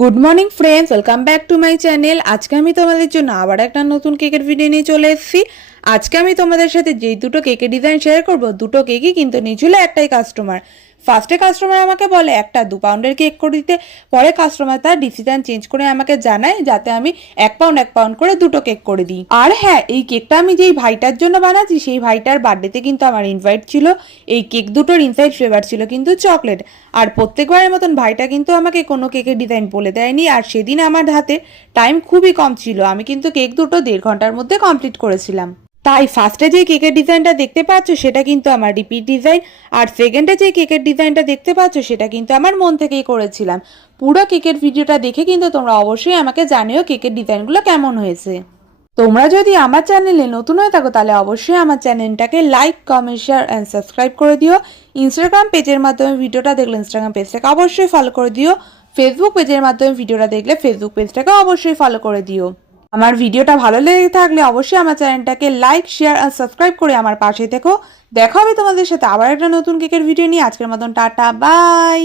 Good morning friends, welcome back to my channel. আজকে আমি তোমাদের জন্য আবার একটা নতুন কেকের ভিডিও নিয়ে চলে এসেছি। আজকে আমি তোমাদের সাথে যেই দুটো কেকের ডিজাইন শেয়ার করব, দুটো কেকই কিন্তু নিয়েছিল একটাই কাস্টমার। ফার্স্টে কাস্টমার আমাকে বলে একটা 2 পাউন্ডের কেক করে দিতে, পরে কাস্টমার তার ডিসিশন চেঞ্জ করে আমাকে জানায় যাতে আমি 1 পাউন্ড করে দুটো কেক করে দিই। আর হ্যাঁ, এই কেকটা আমি যেই ভাইটার জন্য বানাচ্ছি সেই ভাইটার বার্থডেতে কিন্তু আমার ইনভাইট ছিল। এই কেক দুটোর ইনসাইড ফ্লেভার ছিল কিন্তু চকলেট। আর প্রত্যেকবারের মতন ভাইটা কিন্তু আমাকে কোনো কেকের ডিজাইন বলে দেয়নি। আর সেদিন আমার হাতে টাইম খুবই কম ছিল, আমি কিন্তু কেক দুটো 1.5 ঘন্টার মধ্যে কমপ্লিট করেছিলাম। তাই ফার্স্টে যে কেকের ডিজাইনটা দেখতে পাচ্ছ সেটা কিন্তু আমার রিপিট ডিজাইন, আর সেকেন্ডে যে কেকের ডিজাইনটা দেখতে পাচ্ছ সেটা কিন্তু আমার মন থেকেই করেছিলাম। পুরো কেকের ভিডিওটা দেখে কিন্তু তোমরা অবশ্যই আমাকে জানিও কেকের ডিজাইনগুলো কেমন হয়েছে। তোমরা যদি আমার চ্যানেলে নতুন হয়ে থাকো তাহলে অবশ্যই আমার চ্যানেলটাকে like, comment, share and subscribe করে দিও। ইনস্টাগ্রাম পেজের মাধ্যমে ভিডিওটা দেখলে ইনস্টাগ্রাম পেজটাকে অবশ্যই ফলো করে দিও। ফেসবুক পেজের মাধ্যমে ভিডিওটা দেখলে ফেসবুক পেজটাকে অবশ্যই ফলো করে দিও। আমার ভিডিওটা ভালো লেগে থাকলে অবশ্যই আমার চ্যানেলটাকে লাইক, শেয়ার আর সাবস্ক্রাইব করে আমার পাশে থেকো। দেখা হবে তোমাদের সাথে আবার একটা নতুন কেকের ভিডিও নিয়ে। আজকের মতন টাটা, বাই।